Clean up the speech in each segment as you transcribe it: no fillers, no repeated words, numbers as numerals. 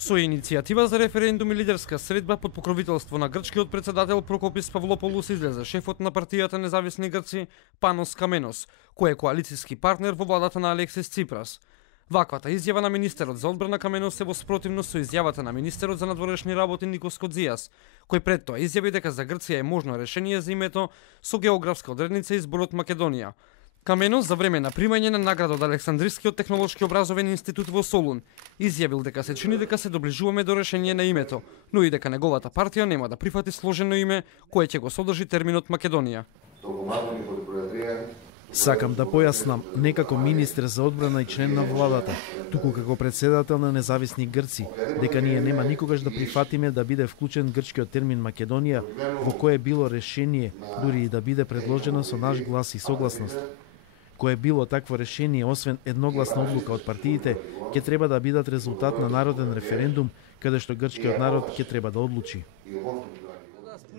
Со иницијатива за референдум и лидерска средба под покровителство на грчкиот председател Прокопис Павлополус излезе шефот на партијата Независни Грци Панос Каменос, кој е коалициски партнер во владата на Алексис Ципрас. Ваквата изјава на министерот за одбрана Каменос се во спротивност со изјавата на министерот за надворешни работи Никос Кодзијас, кој пред тоа изјави дека за Грција е можно решение за името со географска одредница изборот Македонија. Каменос за време на примање на награда од Александрискиот технолошки образовен институт во Солун изјавил дека се чини дека се доближуваме до решение на името, но и дека неговата партија нема да прифати сложено име кое ќе го содржи терминот Македонија. Сакам да појаснам, не како министер за одбрана и член на владата, туку како председател на Независни Грци, дека ние нема никогаш да прифатиме да биде вклучен грчкиот термин Македонија во кое било решение, дури и да биде предложено со наш глас и согласност. Кое било такво решение, освен едногласна одлука од партиите, ќе треба да бидат резултат на народен референдум, каде што грчкиот народ ќе треба да одлучи.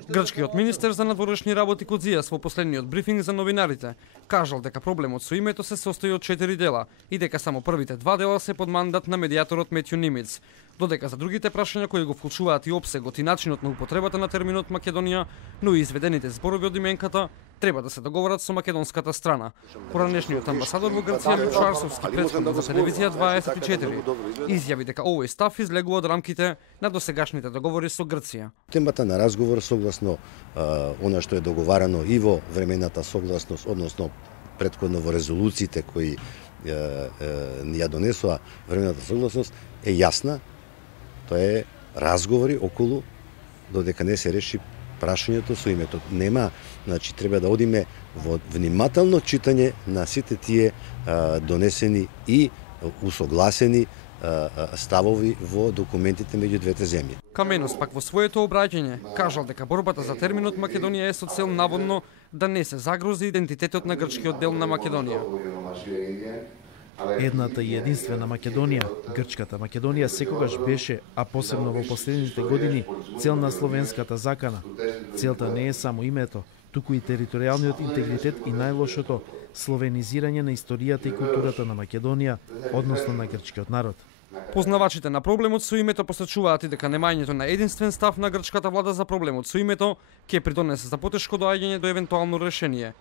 Грчкиот министер за надворешни работи Кодзијас во последниот брифинг за новинарите кажал дека проблемот со името се состои од 4 дела и дека само првите 2 дела се под мандат на медијаторот Метју Нимиц, додека за другите прашања кои го вклучуваат и опсегот и начинот на употребата на терминот Македонија, но и изведените зборови од именката, треба да се договорат со македонската страна. Поранешниот амбасадор во Грција Лјучо Арсовски претходно за телевизија 24 изјави дека овој став излегува од рамките на досегашните договори со Грција. Темата на разговор согласно она што е договарано и во времената согласност, односно претходно во резолуциите кои ни ја донесоа времената согласност е јасна. Тоа е разговори околу додека не се реши прашањето со името. Нема, значи треба да одиме во внимателно читање на сите тие донесени и усогласени ставови во документите меѓу двете земји. Каменос пак во своето обраќање кажал дека борбата за терминот Македонија е со цел наводно да не се загрози идентитетот на грчкиот дел на Македонија. Едната и единствена Македонија, грчката Македонија секогаш беше, а посебно во последните години, цел на словенската закана. Целта не е само името, туку и територијалниот интегритет и најлошото словенизирање на историјата и културата на Македонија, односно на грчкиот народ. Познавачите на проблемот со името посочуваат и дека немањето на единствен став на грчката влада за проблемот со името ќе придонесе за потешко доаѓање до евентуално решение.